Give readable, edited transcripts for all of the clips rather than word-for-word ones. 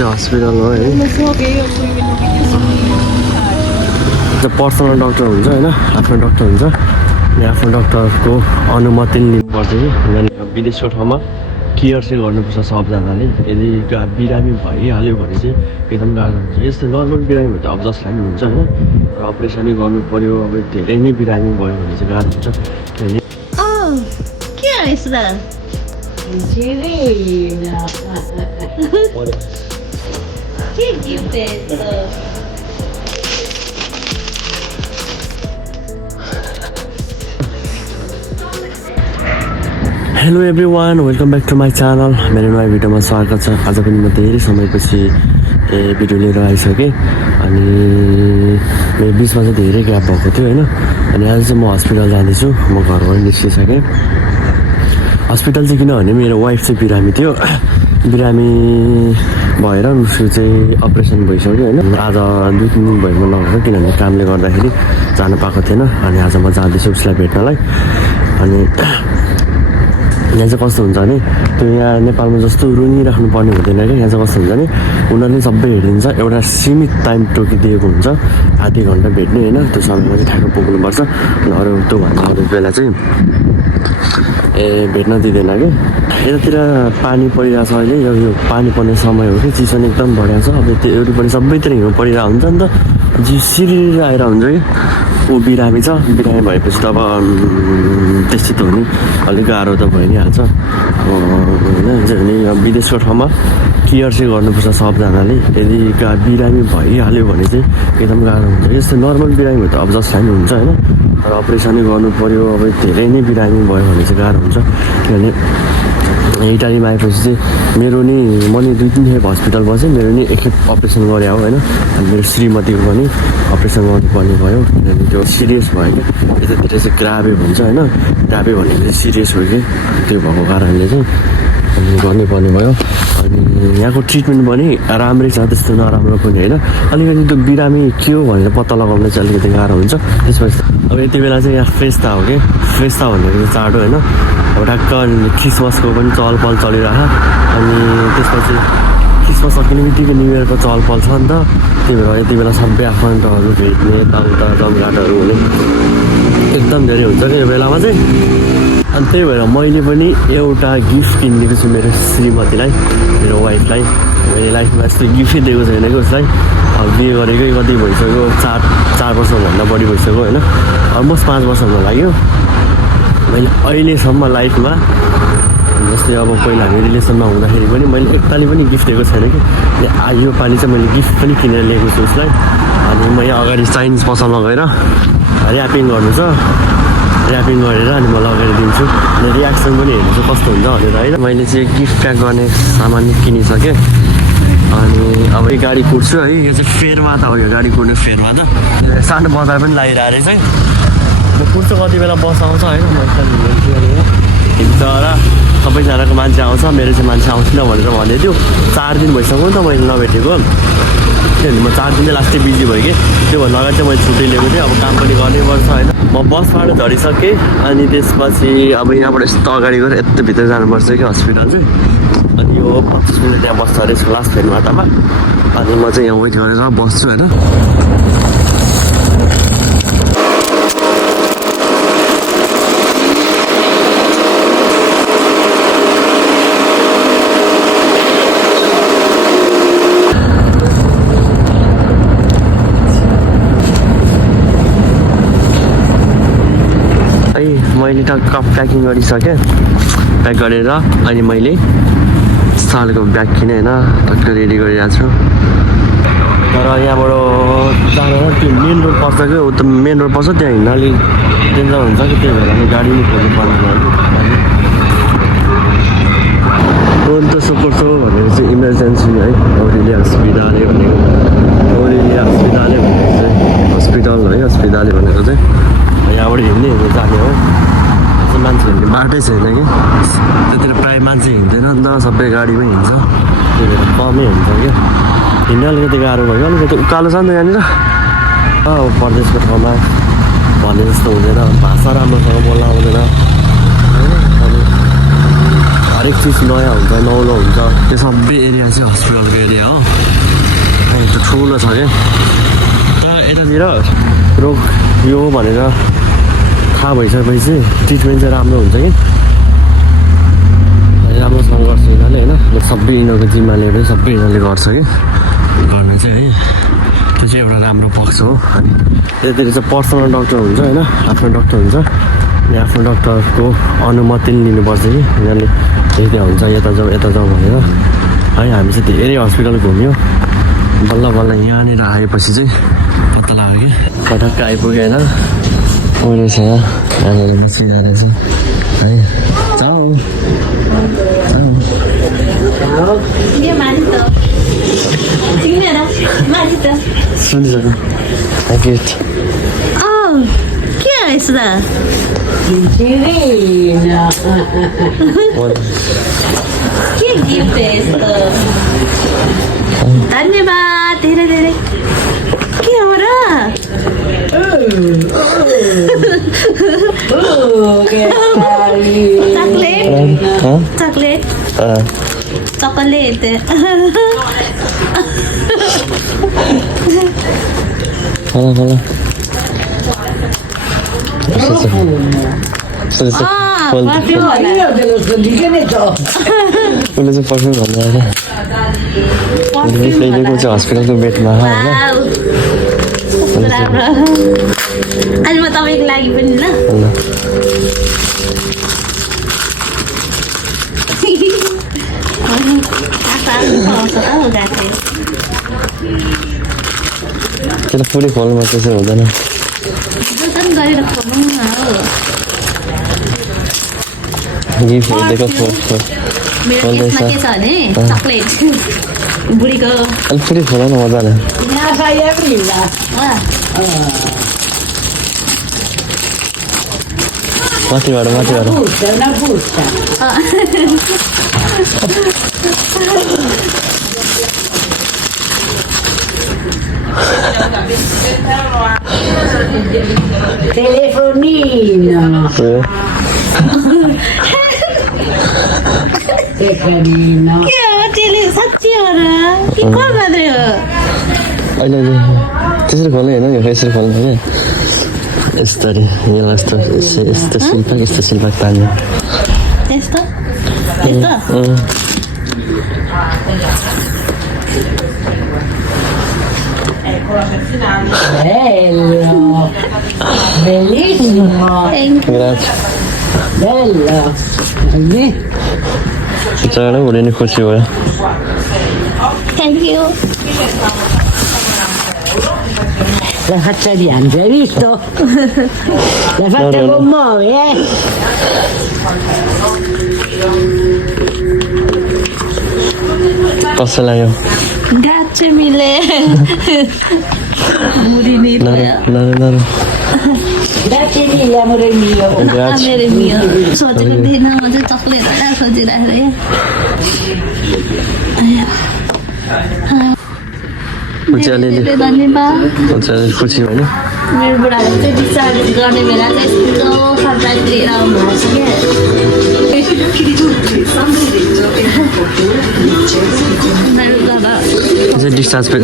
चाहिँ हस्पिटल हो है। पर्सनल डक्टर हुन्छ होइन, आफ्नो डक्टर हुन्छ अनि आफ्नो डक्टरको अनुमति लिनुपर्छ कि यहाँनिर विदेशको ठाउँमा केयर चाहिँ गर्नुपर्छ सबजनाले। यदि बिरामी भइहाल्यो भने चाहिँ एकदम गाह्रो हुन्छ। यस्तो नर्मल बिरामी भयो त अब जसलाई पनि हुन्छ होइन, र अपरेसनै गर्नु पऱ्यो। अब धेरै नै बिरामी भयो भने चाहिँ गाह्रो हुन्छ किनभने hello everyone, welcome back to my channel. मेरो नयाँ भिडियोमा स्वागत छ। आज पनि म धेरै समयपछि भिडियो लिएर आइसकेँ अनि मेरो बिचमा चाहिँ धेरै ग्याप भएको थियो होइन। अनि आज चाहिँ म हस्पिटल जाँदैछु। म घरबाट निस्किसकेँ। हस्पिटल चाहिँ किनभने मेरो वाइफ चाहिँ बिरामी थियो, बिरामी भएर उसको चाहिँ अपरेसन भइसक्यो होइन। आज 2-3 दिन भएको नभएको किनभने कामले गर्दाखेरि जानु पाएको थिएन। अनि आज म जाँदैछु उसलाई भेट्नलाई। अनि यहाँ चाहिँ कस्तो हुन्छ भने त्यो यहाँ नेपालमा जस्तो रुनिराख्नु पर्ने हुँदैन क्या। यहाँ चाहिँ कस्तो हुन्छ भने उनीहरूले सबै हेरिदिन्छ। एउटा सीमित टाइम तोकिदिएको हुन्छ, आधी घन्टा भेट्ने होइन। त्यो समयमा चाहिँ ठ्याक्क पुग्नुपर्छ। अरू त्योभन्दा अरू बेला चाहिँ भेट्न दिँदैन कि। यतातिर पानी परिरहेको छ अहिले, यो पानी पर्ने समय हो कि चिसो एकदम बढिरहेको छ। अब त्यो वरिपरि सबैतिर हिउँ परिरहेको हुन्छ नि त, सिरिर आएर हुन्छ कि। ऊ बिरामी छ, बिरामी भएपछि त अब त्यस्तै त हो नि, अलिक गाह्रो त भइ नै हाल्छ होइन। विदेशको ठाउँमा केयर चाहिँ गर्नुपर्छ सबजनाले। यदि बिरामी भइहाल्यो भने चाहिँ एकदम गाह्रो हुन्छ। यस्तो नर्मल बिरामी भयो त अब जसलाई पनि हुन्छ होइन, तर अपरेसनै गर्नु पऱ्यो। अब धेरै नै बिरामी भयो भने चाहिँ गाह्रो हुन्छ किनभने इटालीमा आएपछि चाहिँ मेरो नि म नि 2-3 खेप हस्पिटल बसेँ। मेरो नि एकखेप अपरेसन गरे हो होइन। अनि मेरो श्रीमतीको पनि अपरेसन गर्नुपर्ने भयो किनभने त्यो सिरियस भयो क्या। यतातिर चाहिँ ग्राभे भन्छ होइन, ग्राभे भनेको चाहिँ सिरियस हो कि। त्यो भएको कारणले चाहिँ अनि गर्नुपर्ने भयो। अनि यहाँको ट्रिटमेन्ट पनि राम्रै छ, त्यस्तो नराम्रो पनि होइन। अलिकति त्यो बिरामी के हो भनेर पत्ता लगाउन चाहिँ अलिकति गाह्रो हुन्छ। त्यसपछि अब यति बेला चाहिँ यहाँ फेस्ता हो कि, फेस्ता भनेको चाहिँ चाड हो होइन। अब ठ्याक्क क्रिसमसको पनि चहल पहल चलिरहेको। अनि त्यसपछि क्रिसमस सकिने बित्तिकै न्यु इयरको चहल पहल छ नि त। त्यही भएर यति बेला सबै आफन्तहरू भेट्ने, यताउता जमघाटहरू हुने एकदम धेरै हुन्छ कि यो बेलामा चाहिँ। अनि त्यही भएर मैले पनि एउटा गिफ्ट किनिदिएको छु मेरो श्रीमतीलाई, मेरो वाइफलाई। मैले लाइफमा यस्तो गिफ्टै दिएको छैन कि उसलाई। अब बिहे गरेकै कति भइसक्यो, 4 वर्षभन्दा बढी भइसक्यो होइन। अलमोस्ट 5 वर्ष हुन लाग्यो। मैले अहिलेसम्म लाइफमा जस्तै अब पहिला हामी रिलेसनमा हुँदाखेरि पनि मैले एकताली पनि गिफ्ट दिएको छैन कि। यो पालि चाहिँ मैले गिफ्ट पनि किनेर ल्याएको छु उसलाई। अनि म यहाँ अगाडि चाइनिज पसलमा गएर ऱ्यापिङ गर्नु छ, ऱ्यापिङ गरेर अनि म लगेर दिन्छु। अनि रियाक्सन पनि हेर्नु चाहिँ कस्तो हुन्छ भनेर होइन। मैले चाहिँ गिफ्ट प्याक गर्ने सामान किनिसकेँ। अनि अब यो गाडी कुट्छु है। यो चाहिँ फेरमाथा हो, यो गाडी कुट्ने फेरमाथा। सानो बजार पनि लागिरहेको रहेछ है। म कुर्छु कति बेला बस आउँछ होइन। म हिँड्छ र सबैजनाको मान्छे आउँछ, मेरो चाहिँ मान्छे आउँदैन भनेर भन्दै थियो। 4 दिन भइसक्यो नि त मैले नभेटेको। किनभने म 4 दिन चाहिँ लास्टै बिजी भयो कि। त्योभन्दा अगाडि चाहिँ मैले छुट्टी लिएको थिएँ। अब काम पनि गर्नैपर्छ होइन। म बसबाट झरिसकेँ। अनि त्यसपछि अब यहाँबाट यस्तो अगाडि गएर यस्तो भित्र जानुपर्छ कि हस्पिटल चाहिँ। अनि यो 25 मिनट त्यहाँ बस्छ अरे यसको लास्ट फेरमाथामा। अनि म चाहिँ यहाँ वेट गरेर बस्छु होइन। मैले टक्क प्याकिङ गरिसकेँ। प्याक गरेर अनि मैले सालको ब्याग किनेँ होइन, टक्क रेडी गरिरहेको छु। तर यहाँबाट जाँदा त्यो मेन रोड पर्छ क्या, उता मेन रोड पर्छ, त्यहाँ हिँड्न अलिक डेन्जर हुन्छ कि। त्यही भएर गाडी नै खोल्नु पर्ने भयो कि। अन्त सुकुर्छु भनेको चाहिँ इमर्जेन्सी है, औरेलिया हस्पिटाले भनेको, औरेलिया हस्पिटाले भनेको चाहिँ हस्पिटल है, हस्पिटाले भनेको चाहिँ यहाँबाट हिँड्ने जाने हो। मान्छे हिँड्ने बाटै छैन कि, त्यतिर प्रायः मान्छे हिँड्दैन नि त, सबै गाडीमै हिँड्छ। त्यही भएर कमै हुन्छ क्या, हिँड्न अलिकति गाह्रो भयो। अलिकति उकालो छ नि त यहाँनिर। परदेशको ठाउँमा भने जस्तो हुँदैन, भाषा राम्रोसँग बोल्न आउँदैन होइन। अनि हरेक चिज नयाँ हुन्छ, नौलो हुन्छ। यो सबै एरिया चाहिँ हस्पिटलको एरिया हो। ठुलो छ क्या यतातिर रोग यो भनेर थाहा भइसकेपछि ट्रिटमेन्ट चाहिँ राम्रो हुन्छ कि राम्रोसँग गर्छ यिनीहरूले होइन सबै यिनीहरूको जिम्मा लिएर सबै यिनीहरूले गर्छ कि गर्न चाहिँ है त्यो चाहिँ एउटा राम्रो पक्ष हो अनि यतातिर चाहिँ पर्सनल डक्टर हुन्छ होइन आफ्नो डक्टर हुन्छ अनि आफ्नो डक्टरको अनुमति पनि लिनुपर्छ कि यिनीहरूले त्यहाँ हुन्छ यता जाउँ भनेर है हामी चाहिँ धेरै हस्पिटल घुम्यो बल्ल बल्ल यहाँनिर आएपछि चाहिँ पत्ता लाग्यो कि पटक्क आइपुग्यो होइन उहिले छ यहाँनिर बसिरहेको चाहिँ है जाऊ सुनिसक्नु गिफ्ट के है यस्तो के गिफ्ट है यस्तो धन्यवाद धेरै धेरै के हो र चकलेट चकलेट उसले चाहिँ पर्फ्युम भन्दा होइन चाहिँ हस्पिटलको बेडमा होइन आज म तपाईँको लागि पनि ल त्यसलाई पुरै खोल्नुमा त्यसो हुँदैन गरेर खोल्नु न गिफ्ट दिएको मेरो यसमा के छ भने चकलेट बुढीको अलिक पुरै खोल न मजाले माथिबाट Telefonino. Che carino. के हो त्यसले साँच्ची हो र कि को मात्रै हो अहिले त्यसरी खोल्ने होइन यो यसरी खोल्नु क्या यस्तरी यो यस्तो शिल्पा तान्यो यस्तो Bello. Bellissimo. Grazie. Bello. बिचरा उडे नि खुसी भयो thank you La faccia di Angelo, hai visto? La faccia commuove, कस्तो लाग्यो गाच्छे मिले मुरी नि नर Grazie mille amore mio. मेरो मियो सोचेको थिएन म चाहिँ चक्लेट सोचिरहेको थिएँ धन्यवाद खुसी होइन मेरो बुढाले चाहिँ डिस्चार्ज गर्ने बेला चाहिँ यस्तो सरप्राइज लिएर आउनुभएको छ क्या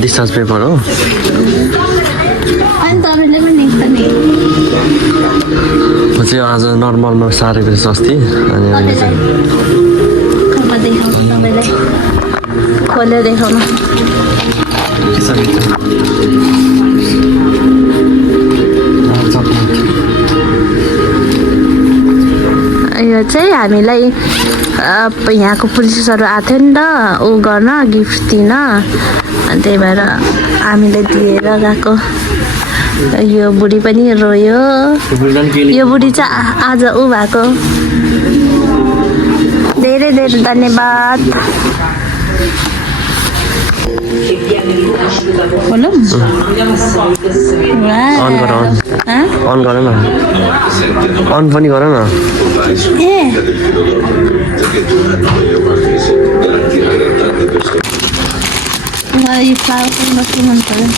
डिस्चार्ज पेपर हो अनि तपाईँले पनि निक्छ नि म चाहिँ आज नर्मलमा सारेको छु अस्ति अनि अहिले चाहिँ देखाउनु तपाईँलाई खोलेर देखाउनु यो चाहिँ हामीलाई यहाँको पुलिसहरू आएको थियो नि त ऊ गर्न गिफ्ट दिन अनि त्यही भएर हामीले दिएर गएको यो बुढी पनि रोयो यो बुढी चाहिँ आज ऊ भएको धेरै धेरै धन्यवाद बोलौँ अन गर न अन पनि गर न ए मलाई यो फ्लावर पनि बस्नु मन पर्यो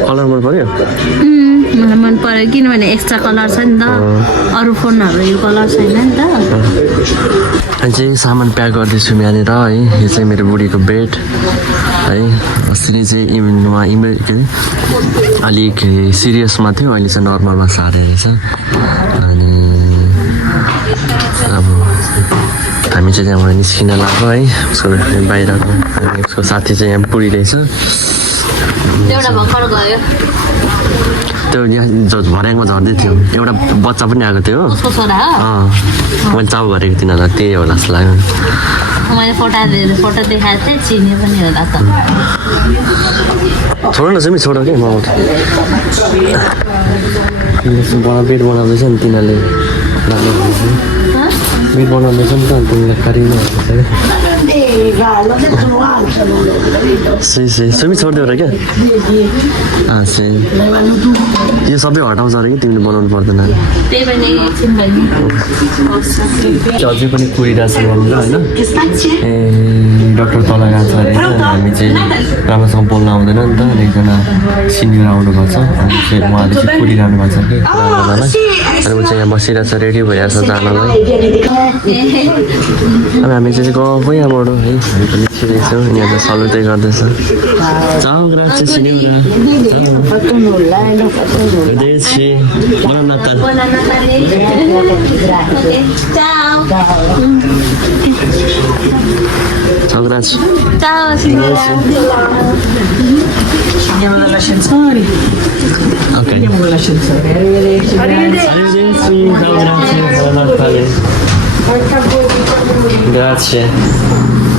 कलर मन पर्यो मलाई मन पर्यो किनभने एक्स्ट्रा कलर छ नि त अरू फोनहरू यो कलर छैन नि त अनि चाहिँ सामान प्याक गर्दैछु यहाँनिर है यो चाहिँ मेरो बुढीको बेड है अस्ति चाहिँ इभेन्टमा के अरे अलिक सिरियसमा थियो अहिले चाहिँ नर्मलमा सारे रहेछ अनि अब हामी चाहिँ त्यहाँबाट निस्किन लाग्यो है उसको बाहिरको अनि उसको साथी चाहिँ यहाँ पुगिरहेछ एउटा भर्खर गयो त्यो यहाँ भर्याङमा झर्दै थियो एउटा बच्चा पनि आएको थियो हो उसको छोरा हो मैले चाउ गरेको तिनीहरूलाई त्यही होला जस्तो लाग्यो मैले फोटो देखाएको थिएँ चिने पनि होला त छोड न चाहिँ छोड क्या म बेड बनाउँदैछ नि तिनीहरूले बेड बनाउँदैछ नि त अनि तिमीलाई कारिनु सुमी छोडिदियो र क्या यो सबै हटाउँछ अरे कि तिमीले बनाउनु पर्दैन त्यही पनि एकछिन अझै पनि कुहिरहेको छ यहाँनिर होइन ए डक्टर तल गएको छ अरे हामी चाहिँ राम्रोसँग बोल्न आउँदैन नि त एकजना सिनियर आउनुभएको छ अनि चाहिँ उहाँले चाहिँ कुरिरहनु भएको छ कि गर्नलाई अनि म चाहिँ यहाँ बसिरहेको छ रेडी भइरहेको छ जानलाई अब हामी चाहिँ गफै यहाँबाट है हामी पनि छिरेछौँ यहाँ त सलुटै गर्दैछ चाउ ग्राची सिनिउरा देशी Buon Natale. Buon Natale. Ciao. Ciao, grazie. Ciao signora. Andiamo dall'ascensore. Ok. Andiamo con l'ascensore. Arrivederci. Arrivederci. Ciao, grazie. Buon Natale. Grazie.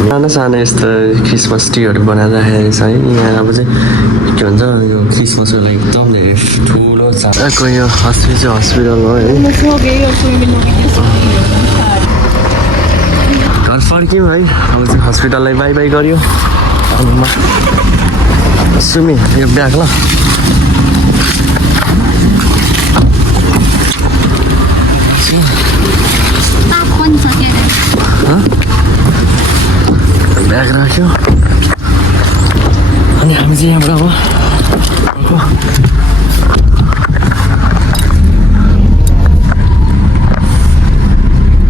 सानो सानो यस्तो क्रिसमस ट्रीहरू बनाइराखेको छ है यहाँ अब चाहिँ के भन्छ यो क्रिसमसको लागि एकदम धेरै ठुलो छ यो हस्पिटल हो है घर फर्क्यौँ है अब चाहिँ हस्पिटललाई बाई बाई गऱ्यो सुमी यो ब्याग ल ब्याग राख्यो अनि हामी चाहिँ यहाँबाट अब